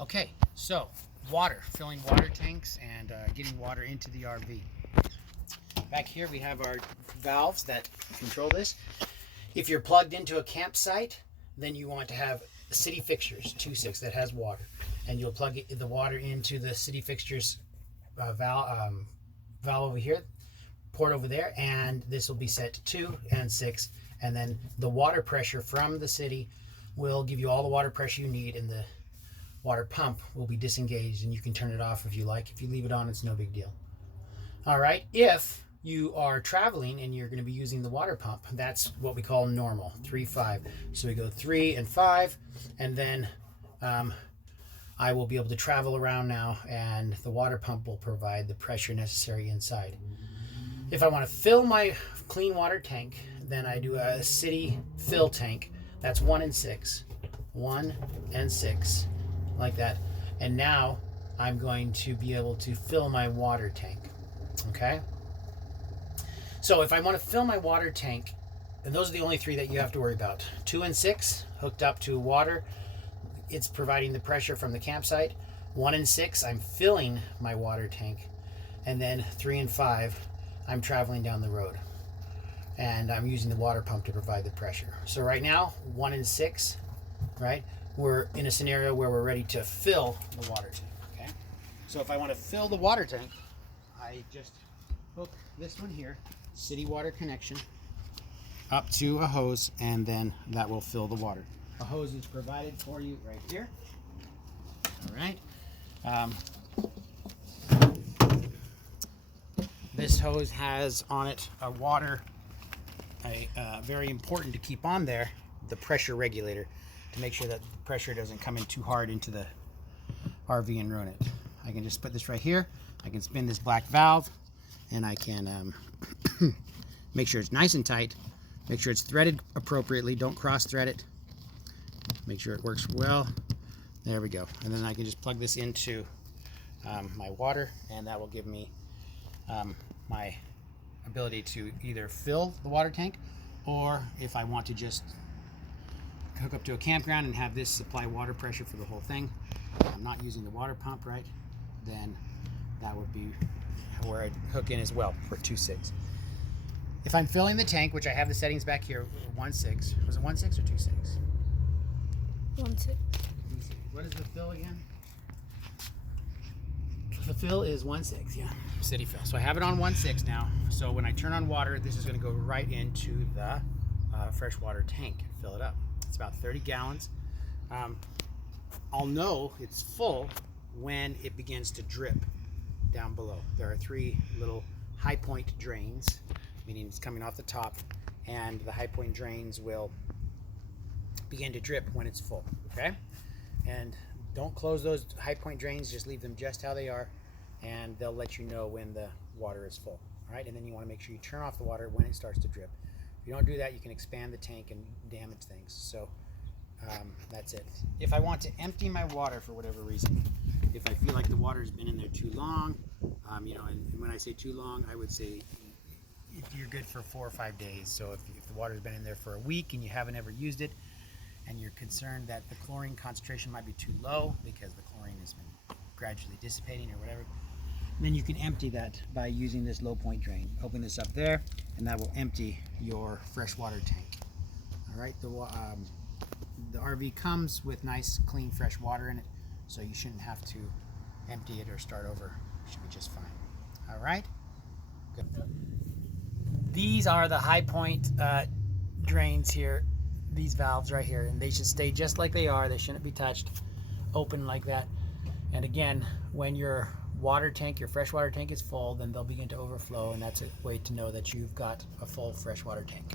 Okay, so water, filling water tanks and getting water into the RV. Back here we have our valves that control this. If you're plugged into a campsite, then you want to have city fixtures, 2.6 that has water, and you'll plug the water into the city fixtures valve over here, port over there, and this will be set to 2 and 6, and then the water pressure from the city will give you all the water pressure you need, and the water pump will be disengaged, and you can turn it off if you like. If you leave it on, it's no big deal. All right, if you are traveling and you're going to be using the water pump, that's what we call normal, 3-5. So we go 3 and 5, and then I will be able to travel around now, and the water pump will provide the pressure necessary inside. If I want to fill my clean water tank, then I do a city fill tank. That's 1 and 6. 1 and 6, like that. And now I'm going to be able to fill my water tank. Okay? So if I want to fill my water tank, and those are the only 3 that you have to worry about. 2 and 6, hooked up to water. It's providing the pressure from the campsite. 1 and 6, I'm filling my water tank. And then 3 and 5, I'm traveling down the road. And I'm using the water pump to provide the pressure. So right now, 1 and 6, right? We're in a scenario where we're ready to fill the water tank, okay? So if I want to fill the water tank, I just hook this one here, city water connection, up to a hose, and then that will fill the water. A hose is provided for you right here. All right. This hose has on it a water, very important to keep on there, the pressure regulator, to make sure that the pressure doesn't come in too hard into the RV and ruin it. I can just put this right here. I can spin this black valve, and I can make sure it's nice and tight. Make sure it's threaded appropriately. Don't cross thread it. Make sure it works well. There we go. And then I can just plug this into my water, and that will give me my ability to either fill the water tank, or if I want to just hook up to a campground and have this supply water pressure for the whole thing. I'm not using the water pump, right? Then that would be where I'd hook in as well for 2.6. If I'm filling the tank, which I have the settings back here, 1.6. Was it 1.6 or 2.6? 1.6. What is the fill again? The fill is 1.6, yeah. City fill. So I have it on 1.6 now. So when I turn on water, this is going to go right into the freshwater tank and fill it up. It's about 30 gallons. I'll know it's full when it begins to drip down below. There are 3 little high point drains, meaning it's coming off the top, and the high point drains will begin to drip when it's full, okay? And don't close those high point drains, just leave them just how they are, and they'll let you know when the water is full. All right, and then you want to make sure you turn off the water when it starts to drip. If you don't do that, you can expand the tank and damage things. So that's it. If I want to empty my water for whatever reason, if I feel like the water has been in there too long, and when I say too long, I would say you're good for 4 or 5 days. So if the water's been in there for a week and you haven't ever used it, and you're concerned that the chlorine concentration might be too low because the chlorine has been gradually dissipating or whatever, then you can empty that by using this low point drain. Open this up there, and that will empty your freshwater tank. All right, the RV comes with nice, clean, fresh water in it, so you shouldn't have to empty it or start over. It should be just fine. All right, good. These are the high point drains here. These valves right here, and they should stay just like they are. They shouldn't be touched, open like that. And again, when your water tank, your freshwater tank is full, then they'll begin to overflow, and that's a way to know that you've got a full freshwater tank.